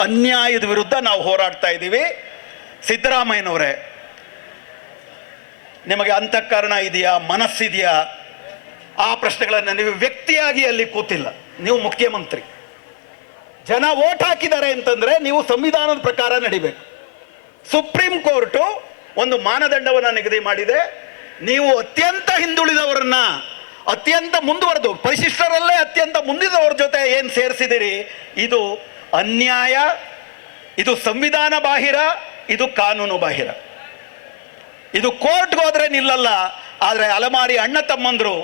ಅನ್ಯಾಯದ ವಿರುದ್ಧ ನಾವು ಹೋರಾಡ್ತಾ ಇದ್ದೀವಿ. ಸಿದ್ದರಾಮಯ್ಯನವರೇ, ನಿಮಗೆ ಅಂತಃಕರಣ ಇದೆಯಾ, ಮನಸ್ಸಿದೆಯಾ? ಆ ಪ್ರಶ್ನೆಗಳನ್ನು ನೀವು ವ್ಯಕ್ತಿಯಾಗಿ ಅಲ್ಲಿ ಕೂತಿಲ್ಲ. ನೀವು ಮುಖ್ಯಮಂತ್ರಿ. ಜನ ಓಟ್ ಹಾಕಿದ್ದಾರೆ ಅಂತಂದ್ರೆ ನೀವು ಸಂವಿಧಾನದ ಪ್ರಕಾರ ನಡಿಬೇಕು. ಸುಪ್ರೀಂ ಕೋರ್ಟು ಒಂದು ಮಾನದಂಡವನ್ನು ನಿಗದಿ ಮಾಡಿದೆ. ನೀವು ಅತ್ಯಂತ ಹಿಂದುಳಿದವರನ್ನ, ಅತ್ಯಂತ ಮುಂದುವರೆದು, ಪರಿಶಿಷ್ಟರಲ್ಲೇ ಅತ್ಯಂತ ಮುಂದಿದವರ ಜೊತೆ ಏನು ಸೇರಿಸಿದಿರಿ? ಇದು ಅನ್ಯಾಯ, ಇದು ಸಂವಿಧಾನ ಬಾಹಿರ, ಇದು ಕಾನೂನು ಬಾಹಿರ. ಇದು ಕೋರ್ಟ್ಗೆ ಹೋದ್ರೆ ನಿಲ್ಲಲ್ಲ, ಆದರೆ ಅಲಮಾರಿ ಅಣ್ಣ ತಮ್ಮಂದರು,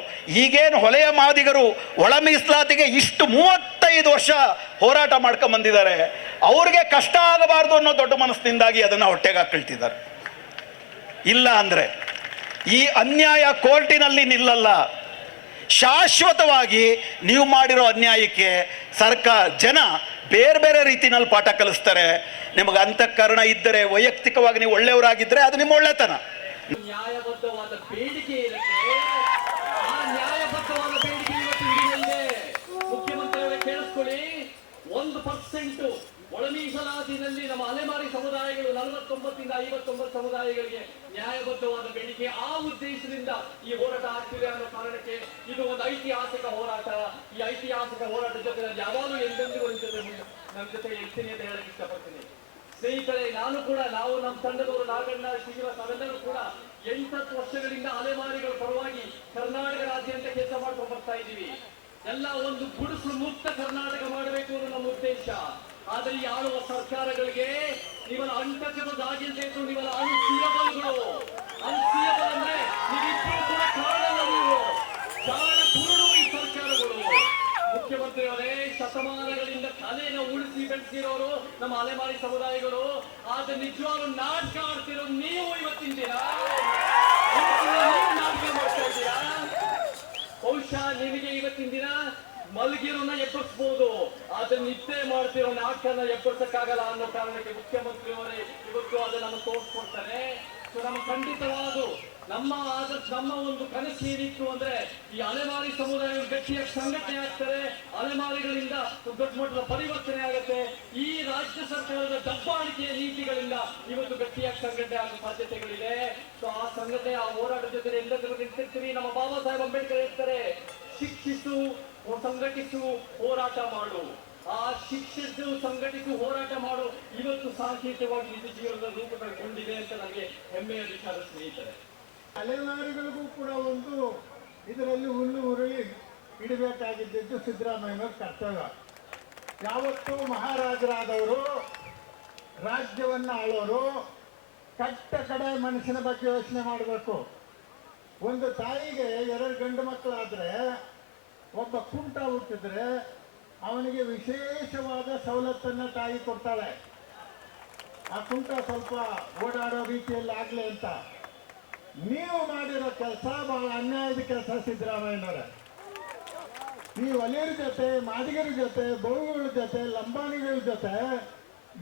ಈಗೇನು ಹೊಲೆಯ ಮಾದಿಗರು ಒಳ ಮೀಸಲಾತಿಗೆ ಇಷ್ಟು ಮೂವತ್ತೈದು ವರ್ಷ ಹೋರಾಟ ಮಾಡ್ಕೊಂಡ್ ಬಂದಿದ್ದಾರೆ, ಅವ್ರಿಗೆ ಕಷ್ಟ ಆಗಬಾರ್ದು ಅನ್ನೋ ದೊಡ್ಡ ಮನಸ್ಸಿನಿಂದಾಗಿ ಅದನ್ನು ಹೊಟ್ಟೆಗೆ ಹಾಕೊಳ್ತಿದ್ದಾರೆ ಇಲ್ಲ ಅಂದ್ರೆ ಈ ಅನ್ಯಾಯ ಕೋರ್ಟಿನಲ್ಲಿ ನಿಲ್ಲಲ್ಲ ಶಾಶ್ವತವಾಗಿ ನೀವು ಮಾಡಿರೋ ಅನ್ಯಾಯಕ್ಕೆ ಸರ್ಕಾರ ಜನ ಬೇರೆ ಬೇರೆ ರೀತಿನಲ್ಲಿ ಪಾಠ ಕಲಿಸ್ತಾರೆ. ನಿಮಗೆ ಅಂತಃಕರಣ ಇದ್ದರೆ, ವೈಯಕ್ತಿಕವಾಗಿ ನೀವು ಒಳ್ಳೆಯವರಾಗಿದ್ದರೆ ಅದು ನಿಮ್ಮ ಒಳ್ಳೆತನ. ಒಂದು ಪರ್ಸೆಂಟ್ ಒಳ ಮೀಸಲಾತಿನಲ್ಲಿ ನಮ್ಮ ಅಲೆಮಾರಿ ಸಮುದಾಯಗಳು ನಲವತ್ತೊಂಬತ್ತಿಂದ ಐವತ್ತೊಂಬತ್ತು ಸಮುದಾಯಗಳಿಗೆ ನ್ಯಾಯಬದ್ಧವಾದ ಬೇಡಿಕೆ ಆ ಉದ್ದೇಶದಿಂದ ಈ ಹೋರಾಟ ಆಗ್ತಿದೆ ಅನ್ನೋ ಕಾರಣಕ್ಕೆ ಇದು ಒಂದು ಐತಿಹಾಸಿಕ ಹೋರಾಟ. ಈ ಐತಿಹಾಸಿಕ ಹೋರಾಟದ ಜೊತೆ ನಾನು ಯಾವಾಗಲೂ ಎಂದೆಂದಿಗೂ ನಿಮ್ ಜೊತೆ ನಮ್ಮ ಜೊತೆ ಇರ್ತೀನಿ ಅಂತ ಹೇಳಕ್ ಇಷ್ಟಪಡ್ತೀನಿ. ಸ್ನೇಹಿತರೆ, ನಾನು ಕೂಡ, ನಾವು ನಮ್ಮ ತಂಡದವರು ನಾಗಣ್ಣ, ಶ್ರೀನಿವಾಸ್ ಅವೆಲ್ಲರೂ ಕೂಡ ಎಂಟತ್ತು ವರ್ಷಗಳಿಂದ ಅಲೆಮಾರಿಗಳ ಪರವಾಗಿ ಕರ್ನಾಟಕ ರಾಜ್ಯಾದ್ಯಂತ ಕೆಲಸ ಮಾಡ್ಕೊಂಡು ಬರ್ತಾ ಇದ್ದೀವಿ. ಎಲ್ಲ ಒಂದು ಗುಡಿಸಲು ಮುಕ್ತ ಕರ್ನಾಟಕ ಮಾಡಬೇಕು ಅನ್ನೋ ನಮ್ಮ ಉದ್ದೇಶ. ಆದ್ರೆ ಆಳುವ ಸರ್ಕಾರಗಳಿಗೆ ನಿಮ್ಮ ಅನ್ಟಚಬಲ್ಸ್ ಇದ್ದು ಇವಲ ಅನ್ಸಿಯಬಲ್ಗಳು ಅನ್ಸಿಯಬಲ್ ಅಂದ್ರೆ ನೀವಿಬ್ಬರು ಕೂಡ ಕಾಣಲ್ಲ ನೀವು. ಕುರುಡು ಈ ಸರ್ಕಾರಗಳು. ಮುಖ್ಯಮಂತ್ರಿಯವರೇ ಶತಮಾನಗಳಿಂದ ಕಲೆನ ಉಳಿಸಿ ಬೆಳೆಸಿರೋರು ನಮ್ಮ ಅಲೆಮಾರಿ ಸಮುದಾಯಗಳು. ಆದ್ರೆ ನಿಜವಾಗ್ಲೂ ನಾಟಕ ಆಡ್ತಿರೋ ನೀವು ಇವತ್ತಿನ ದಿನ. ನಾಟಕ ಮಾಡ್ತಾ ಇದ್ದೀರಾ? ಬಹುಶಃ ನಿಮಗೆ ಇವತ್ತಿನ ದಿನ ಮಲಗಿರೋನ ಎಬ್ಬರಿಸಬಹುದು ಆದ್ರೆ ನಿದ್ದೆ ಮಾಡ್ತಿರೋ ನಾಟಕನ ಎಬ್ಬರಿಸಕ್ಕಾಗಲ್ಲ ಅನ್ನೋ ಕಾರಣಕ್ಕೆ ಮುಖ್ಯಮಂತ್ರಿಯವರೇ ಇವತ್ತು ಅದನ್ನ ತೋರಿಸ್ಕೊಡ್ತಾರೆ. ಸೊ ನಮ್ಮ ಖಂಡಿತವಾದು ನಮ್ಮ ಆದರ್ಶ, ನಮ್ಮ ಒಂದು ಕನಸು ಏನಿತ್ತು ಅಂದ್ರೆ ಈ ಅಲೆಮಾರಿ ಸಮುದಾಯ ಗಟ್ಟಿಯಾಗಿ ಸಂಘಟನೆ ಆಗ್ತಾರೆ. ಅಲೆಮಾರಿಗಳಿಂದ ದೊಡ್ಡ ಮಟ್ಟದ ಪರಿವರ್ತನೆ ಆಗುತ್ತೆ. ಈ ರಾಜ್ಯ ಸರ್ಕಾರದ ದಬ್ಬಾಳಿಕೆಯ ನೀತಿಗಳಿಂದ ಇವತ್ತು ಗಟ್ಟಿಯಾಗಿ ಸಂಘಟನೆ ಆಗೋ ಸಾಧ್ಯತೆಗಳಿದೆ. ಸೊ ಆ ಸಂಘಟನೆ, ಆ ಹೋರಾಟದ ಜೊತೆ ಎಲ್ಲದಕ್ಕೂ ನಿಂತಿರ್ತೀವಿ. ನಮ್ಮ ಬಾಬಾ ಸಾಹೇಬ್ ಅಂಬೇಡ್ಕರ್ ಹೇಳ್ತಾರೆ, ಶಿಕ್ಷಿಸು ಸಂಘಟಿಸು, ಹೋರಾಟ ಮಾಡು. ಆ ಶಿಕ್ಷಿಸು ಸಂಘಟಿಸು, ಹೋರಾಟ ಮಾಡು. ಇವತ್ತು ಸಾಂಕೇತಿಕವಾಗಿ ನಿಜ ಜೀವನದ ರೂಪಗೊಂಡಿದೆ ಅಂತ ನನಗೆ ಹೆಮ್ಮೆಯ ವಿಚಾರ ಸ್ನೇಹಿತರೆ. ಅಲೆಮಾರಿಗಳಿಗೂ ಕೂಡ ಒಂದು ಇದರಲ್ಲಿ ಹುಲ್ಲು ಉರುಳಿ ಇಡಬೇಕಾಗಿದ್ದದ್ದು ಸಿದ್ದರಾಮಯ್ಯನವ್ರ ಕರ್ತವ್ಯ. ಯಾವತ್ತೂ ಮಹಾರಾಜರಾದವರು, ರಾಜ್ಯವನ್ನು ಆಳೋರು, ಕಟ್ಟ ಕಡೆ ಮನಸ್ಸಿನ ಬಗ್ಗೆ ಯೋಚನೆ ಮಾಡಬೇಕು. ಒಂದು ತಾಯಿಗೆ ಎರಡು ಗಂಡು ಮಕ್ಕಳಾದ್ರೆ ಒಬ್ಬ ಕುಂಟ ಹುಟ್ಟಿದ್ರೆ ಅವನಿಗೆ ವಿಶೇಷವಾದ ಸವಲತ್ತನ್ನು ತಾಯಿ ಕೊಡ್ತಾಳೆ. ಆ ಕುಂಟ ಸ್ವಲ್ಪ ಓಡಾಡೋ ರೀತಿಯಲ್ಲಿ ಆಗಲಿ ಅಂತ. ನೀವು ಮಾಡಿರೋ ಕೆಲಸ ಬಹಳ ಅನ್ಯಾಯದ ಕೆಲಸ ಸಿದ್ದರಾಮಯ್ಯನವರೇ. ಈ ಒಲೆಯರ ಜೊತೆ, ಮಾದಿಗರ ಜೊತೆ ಬೌಗಳ ಜೊತೆ, ಲಂಬಾಣಿಗಳ ಜೊತೆ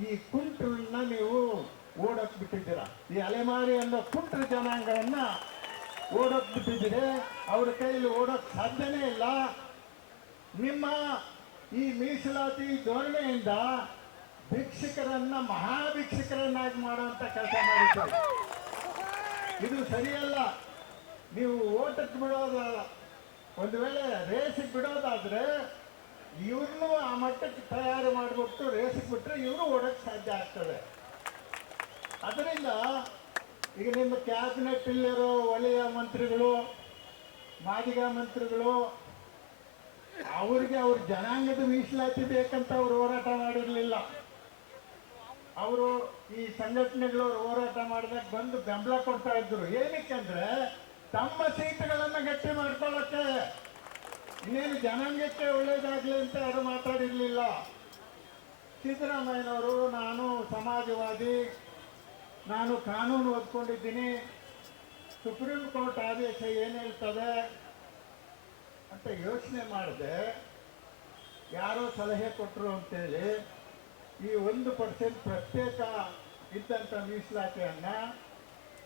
ಈ ಕುಂಟ್ರನ್ನ ನೀವು ಓಡಕ್ ಬಿಟ್ಟಿದ್ದೀರಾ ಈ ಅಲೆಮಾರಿ ಅನ್ನೋ ಕುಂಟ್ರ ಜನಾಂಗವನ್ನ ಓಡಕ್ ಬಿಟ್ಟಿದ್ದೀರಿ. ಅವ್ರ ಕೈಯಲ್ಲಿ ಓಡೋಕ್ ಸಾಧ್ಯನೇ ಇಲ್ಲ. ನಿಮ್ಮ ಈ ಮೀಸಲಾತಿ ಧೋರಣೆಯಿಂದ ಭಿಕ್ಷುಕರನ್ನ ಮಹಾಭಿಕ್ಷುಕರನ್ನಾಗಿ ಮಾಡುವಂತ ಕೆಲಸ ಮಾಡಿದ್ದಾರೆ. ಇದು ಸರಿಯಲ್ಲ. ನೀವು ಓಟಕ್ಕೆ ಬಿಡೋದಲ್ಲ ಒಂದು ವೇಳೆ ರೇಸಿಗೆ ಬಿಡೋದಾದ್ರೆ ಇವ್ರನ್ನೂ ಆ ಮಟ್ಟಕ್ಕೆ ತಯಾರು ಮಾಡಿಬಿಟ್ಟು ರೇಸಿಗೆ ಬಿಟ್ಟರೆ ಇವರು ಓಡಕ್ಕೆ ಸಾಧ್ಯ ಆಗ್ತದೆ. ಅದರಿಂದ ಈಗ ನಿಮ್ಮ ಕ್ಯಾಬಿನೆಟ್ ಇಲ್ಲಿರೋ ವಲಯ ಮಂತ್ರಿಗಳು, ಮಾದಿಗ ಮಂತ್ರಿಗಳು, ಅವ್ರಿಗೆ ಅವ್ರ ಜನಾಂಗದ ಮೀಸಲಾತಿ ಬೇಕಂತ ಅವ್ರು ಹೋರಾಟ ಮಾಡಿರಲಿಲ್ಲ. ಅವರು ಈ ಸಂಘಟನೆಗಳು ಹೋರಾಟ ಮಾಡಿದಾಗ ಬಂದು ಬೆಂಬಲ ಕೊಡ್ತಾ ಇದ್ರು. ಏನಕ್ಕಂದ್ರೆ ತಮ್ಮ ಸೀಟುಗಳನ್ನು ಗಟ್ಟಿ ಮಾಡ್ಕೊಳ್ಳೋಕ್ಕೆ ಇನ್ನೇನು ಜನಾಂಗಕ್ಕೆ ಒಳ್ಳೇದಾಗ್ಲಿ ಅಂತ ಯಾರು ಮಾತಾಡಿರ್ಲಿಲ್ಲ. ಸಿದ್ದರಾಮಯ್ಯನವರು ಸಮಾಜವಾದಿ ನಾನು ಕಾನೂನು ಓದ್ಕೊಂಡಿದ್ದೀನಿ ಸುಪ್ರೀಂ ಕೋರ್ಟ್ ಆದೇಶ ಏನು ಹೇಳ್ತದೆ ಅಂತ ಯೋಚನೆ ಮಾಡಿದೆ ಯಾರೋ ಸಲಹೆ ಕೊಟ್ಟರು ಅಂತೇಳಿ ಈ ಒಂದು ಪರ್ಸೆಂಟ್ ಪ್ರತ್ಯೇಕ ಇದ್ದಂಥ ಮೀಸಲಾತಿಯನ್ನು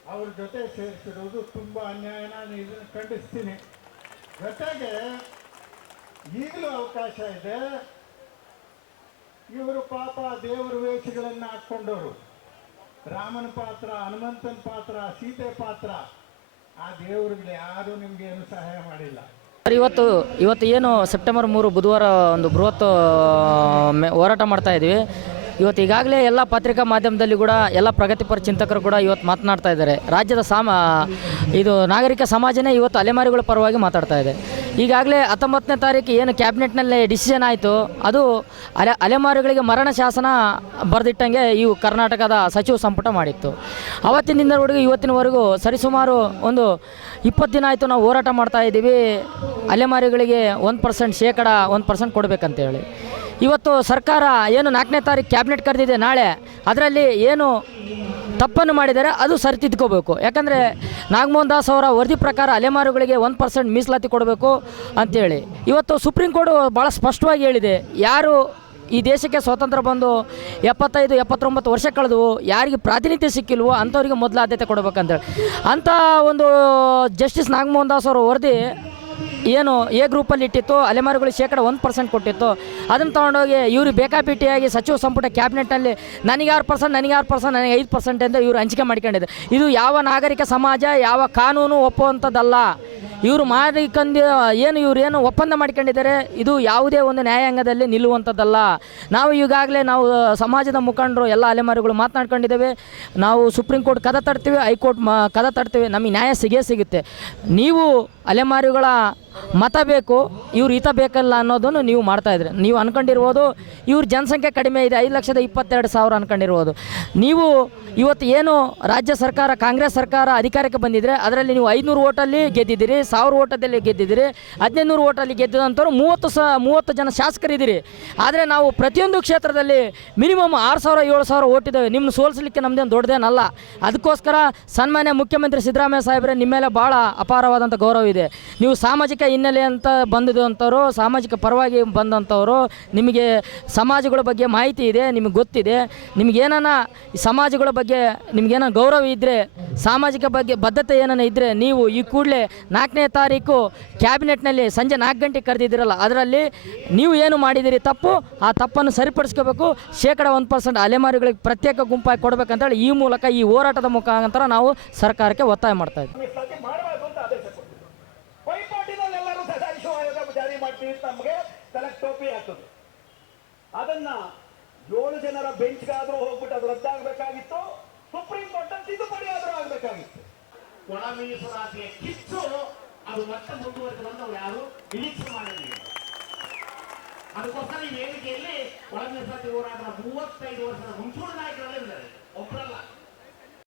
ಅವ್ರ ಜೊತೆ ಸೇರಿಸಿರೋದು ತುಂಬ ಅನ್ಯಾಯ. ನಾನು ಇದನ್ನು ಖಂಡಿಸ್ತೀನಿ. ಜೊತೆಗೆ ಈಗಲೂ ಅವಕಾಶ ಇದೆ. ಇವರು ಪಾಪ ದೇವರ ವೇಷಗಳನ್ನು ಹಾಕ್ಕೊಂಡವರು. ರಾಮನ ಪಾತ್ರ, ಹನುಮಂತನ ಪಾತ್ರ, ಸೀತೆ ಪಾತ್ರ, ಆ ದೇವರುಗಳು ಯಾರು ನಿಮ್ಗೆ ಏನು ಸಹಾಯ ಮಾಡಿಲ್ಲ. ಇವತ್ತು ಇವತ್ತು ಏನು ಸೆಪ್ಟೆಂಬರ್ ಮೂರು ಬುಧವಾರ ಒಂದು ಬೃಹತ್ ಹೋರಾಟ ಮಾಡ್ತಾ ಇದ್ವಿ ಇವತ್ತು ಈಗಾಗಲೇ ಎಲ್ಲ ಪತ್ರಿಕಾ ಮಾಧ್ಯಮದಲ್ಲಿ ಕೂಡ ಎಲ್ಲ ಪ್ರಗತಿಪರ ಚಿಂತಕರು ಕೂಡ ಇವತ್ತು ಮಾತನಾಡ್ತಾ ಇದ್ದಾರೆ. ರಾಜ್ಯದ ಸಾಮ, ಇದು ನಾಗರಿಕ ಸಮಾಜನೇ ಇವತ್ತು ಅಲೆಮಾರಿಗಳ ಪರವಾಗಿ ಮಾತಾಡ್ತಾ ಇದೆ. ಈಗಾಗಲೇ ಹತ್ತೊಂಬತ್ತನೇ ತಾರೀಕು ಏನು ಕ್ಯಾಬಿನೆಟ್ನಲ್ಲಿ ಡಿಸಿಷನ್ ಆಯಿತು. ಅದು ಅಲೆ ಅಲೆಮಾರಿಗಳಿಗೆ ಮರಣ ಶಾಸನ ಬರೆದಿಟ್ಟಂಗೆ ಇವು ಕರ್ನಾಟಕದ ಸಚಿವ ಸಂಪುಟ ಮಾಡಿತ್ತು. ಅವತ್ತಿನಿಂದ ಹುಡುಗಿ ಇವತ್ತಿನವರೆಗೂ ಸರಿಸುಮಾರು ಒಂದು ಇಪ್ಪತ್ತು ದಿನ ಆಯಿತು ನಾವು ಹೋರಾಟ ಮಾಡ್ತಾ ಇದ್ದೀವಿ. ಅಲೆಮಾರಿಗಳಿಗೆ ಒಂದು ಪರ್ಸೆಂಟ್ ಶೇಕಡ ಒಂದು ಪರ್ಸೆಂಟ್ ಕೊಡಬೇಕಂತೇಳಿ ಇವತ್ತು ಸರ್ಕಾರ ಏನು ನಾಲ್ಕನೇ ತಾರೀಕು ಕ್ಯಾಬಿನೆಟ್ ಕರೆದಿದೆ ನಾಳೆ. ಅದರಲ್ಲಿ ಏನು ತಪ್ಪನ್ನು ಮಾಡಿದರೆ ಅದು ಸರಿತಿದ್ಕೋಬೇಕು ಯಾಕಂದರೆ ನಾಗಮೋಹನ್ ದಾಸ್ ಅವರ ವರದಿ ಪ್ರಕಾರ ಅಲೆಮಾರುಗಳಿಗೆ ಒಂದು ಪರ್ಸೆಂಟ್ ಮೀಸಲಾತಿ ಕೊಡಬೇಕು ಅಂತೇಳಿ. ಇವತ್ತು ಸುಪ್ರೀಂ ಕೋರ್ಟ್ ಭಾಳ ಸ್ಪಷ್ಟವಾಗಿ ಹೇಳಿದೆ, ಯಾರು ಈ ದೇಶಕ್ಕೆ ಸ್ವಾತಂತ್ರ್ಯ ಬಂದು ಎಪ್ಪತ್ತೈದು, ಎಪ್ಪತ್ತೊಂಬತ್ತು ವರ್ಷ ಕಳೆದವು, ಯಾರಿಗೆ ಪ್ರಾತಿನಿಧ್ಯ ಸಿಕ್ಕಿಲ್ವೋ ಅಂಥವ್ರಿಗೆ ಮೊದಲು ಆದ್ಯತೆ ಕೊಡಬೇಕಂತೇಳಿ ಅಂಥ ಒಂದು ಜಸ್ಟಿಸ್ ನಾಗಮೋಹನ್ ದಾಸ್ ಅವರ ವರದಿ ಏನು ಎ ಗ್ರೂಪಲ್ಲಿ ಇಟ್ಟಿತ್ತು, ಅಲೆಮಾರುಗಳು ಶೇಕಡ ಒಂದು ಪರ್ಸೆಂಟ್ ಕೊಟ್ಟಿತ್ತು. ಅದನ್ನು ತೊಗೊಂಡೋಗಿ ಇವರು ಬೇಕಾಬಿಟ್ಟಿಯಾಗಿ ಸಚಿವ ಸಂಪುಟ ಕ್ಯಾಬಿನೆಟ್ನಲ್ಲಿ ನನಗೆ ಆರು ಪರ್ಸೆಂಟ್ ನನಗೆ ಆರು ಪರ್ಸೆಂಟ್ ನನಗೆ ಐದು ಪರ್ಸೆಂಟ್ ಅಂತ ಇವರು ಹಂಚಿಕೆ ಮಾಡ್ಕೊಂಡಿದ್ದು. ಇದು ಯಾವ ನಾಗರಿಕ ಸಮಾಜ, ಯಾವ ಕಾನೂನು ಒಪ್ಪುವಂಥದ್ದಲ್ಲ. ಇವರು ಮಾಡಿಕೊಂಡು ಏನು ಇವರು ಏನು ಒಪ್ಪಂದ ಮಾಡ್ಕೊಂಡಿದ್ದಾರೆ, ಇದು ಯಾವುದೇ ಒಂದು ನ್ಯಾಯಾಂಗದಲ್ಲಿ ನಿಲ್ಲುವಂಥದ್ದಲ್ಲ. ನಾವು ಈಗಾಗಲೇ ನಾವು ಸಮಾಜದ ಮುಖಂಡರು, ಎಲ್ಲ ಅಲೆಮಾರಿಗಳು ಮಾತನಾಡ್ಕೊಂಡಿದ್ದೇವೆ. ನಾವು ಸುಪ್ರೀಂ ಕೋರ್ಟ್ ಕದ ತಡ್ತೀವಿ, ಹೈಕೋರ್ಟ್ ಕದ ತಡ್ತೀವಿ, ನಮಗೆ ನ್ಯಾಯ ಸಿಗೇ ಸಿಗುತ್ತೆ. ನೀವು ಅಲೆಮಾರಿಗಳ ಮತ ಬೇಕು, ಇವ್ರು ಹಿತ ಬೇಕಲ್ಲ ಅನ್ನೋದನ್ನು ನೀವು ಮಾಡ್ತಾ ಇದ್ರಿ. ನೀವು ಅನ್ಕೊಂಡಿರ್ಬೋದು, ಇವ್ರ ಜನಸಂಖ್ಯೆ ಕಡಿಮೆ ಇದೆ, ಐದು ಲಕ್ಷದ ಇಪ್ಪತ್ತೆರಡು ಸಾವಿರ ಅನ್ಕೊಂಡಿರ್ಬೋದು. ನೀವು ಇವತ್ತು ಏನು ರಾಜ್ಯ ಸರ್ಕಾರ, ಕಾಂಗ್ರೆಸ್ ಸರ್ಕಾರ ಅಧಿಕಾರಕ್ಕೆ ಬಂದಿದ್ರೆ, ಅದರಲ್ಲಿ ನೀವು ಐದುನೂರು ಓಟಲ್ಲಿ ಗೆದ್ದಿದ್ದೀರಿ, ಸಾವಿರ ಓಟದಲ್ಲಿ ಗೆದ್ದಿದ್ದೀರಿ ಹದಿನೈದು ಓಟಲ್ಲಿ ಗೆದ್ದಿದಂಥವ್ರು ಮೂವತ್ತು ಸ, ಮೂವತ್ತು ಜನ ಶಾಸಕರಿದ್ದೀರಿ. ಆದರೆ ನಾವು ಪ್ರತಿಯೊಂದು ಕ್ಷೇತ್ರದಲ್ಲಿ ಮಿನಿಮಮ್ ಆರು ಸಾವಿರ, ಏಳು ಸಾವಿರ ಓಟಿದ್ದೇವೆ ನಿಮ್ಮನ್ನು ಸೋಲಿಸಲಿಕ್ಕೆ ನಮ್ಮದೇನು ದೊಡ್ಡದೇನಲ್ಲ. ಅದಕ್ಕೋಸ್ಕರ ಸನ್ಮಾನ್ಯ ಮುಖ್ಯಮಂತ್ರಿ ಸಿದ್ದರಾಮಯ್ಯ ಸಾಹೇಬ್ರೆ, ನಿಮ್ಮ ಮೇಲೆ ಭಾಳ ಅಪಾರವಾದಂಥ ಗೌರವ ಇದೆ. ನೀವು ಸಾಮಾಜಿಕ ಹಿನ್ನೆಲೆ ಅಂತ ಬಂದಿದಂಥವ್ರು ಸಾಮಾಜಿಕ ಪರವಾಗಿ ಬಂದಂಥವರು ನಿಮಗೆ ಸಮಾಜಗಳ ಬಗ್ಗೆ ಮಾಹಿತಿ ಇದೆ, ನಿಮಗೆ ಗೊತ್ತಿದೆ. ನಿಮಗೇನ ಸಮಾಜಗಳ ಬಗ್ಗೆ ನಿಮಗೇನ ಗೌರವ ಇದ್ದರೆ ಸಾಮಾಜಿಕ ಬಗ್ಗೆ ಬದ್ಧತೆ ಏನಾನ ಇದ್ದರೆ ನೀವು ಈ ಕೂಡಲೇ ನಾಲ್ಕನೇ ತಾರೀಕು ಕ್ಯಾಬಿನೆಟ್ನಲ್ಲಿ ಸಂಜೆ ನಾಲ್ಕು ಗಂಟೆಗೆ ಕರೆದಿದ್ದೀರಲ್ಲ, ಅದರಲ್ಲಿ ನೀವು ಏನು ಮಾಡಿದ್ದೀರಿ ತಪ್ಪು, ಆ ತಪ್ಪನ್ನು ಸರಿಪಡಿಸ್ಕೋಬೇಕು. ಶೇಕಡ ಒಂದು ಪರ್ಸೆಂಟ್ ಅಲೆಮಾರಿಗಳಿಗೆ ಪ್ರತ್ಯೇಕ ಗುಂಪಾಗಿ ಕೊಡಬೇಕಂತೇಳಿ ಈ ಮೂಲಕ ಈ ಹೋರಾಟದ ಮುಖಾಂತರ ನಾವು ಸರ್ಕಾರಕ್ಕೆ ಒತ್ತಾಯ ಮಾಡ್ತಾ ಇದ್ದೀವಿ. ಅಂತ ನಮಗೆ ತಲೆಗೆ ಟೋಪಿ ಹಾಕೋದು ಅದನ್ನ ಏಳು ಜನರ ಬೆಂಚ್ಗಾದ್ರೂ ಹೋಗ್ಬಿಟ್ಟು ಅದು ರದ್ದಾಗಬೇಕಾಗಿತ್ತು. ಸುಪ್ರೀಂ ಕೋರ್ಟ್ ತಿದ್ದುಪಡಿ ಆದ್ರೂ ಆಗಬೇಕಾಗಿತ್ತು. ಒಳ ಮೀಸಲಾತಿಯ ಕಿಚ್ಚು, ಅದು ಮತ್ತೆ ಮುಂದುವರೆದು ಬಂದವರು ಯಾರು? ನಿರೀಕ್ಷೆ ಮಾಡಲಿಲ್ಲ ಅದಕ್ಕೋಸ್ಕರ ಈ ವೇದಿಕೆಯಲ್ಲಿ ಒಳ ಮೀಸಲಾತಿ ಹೋರಾಟದ ಮೂವತ್ತೈದು ವರ್ಷದ ಮುಂಚೂಣಿ ನಾಯಕರು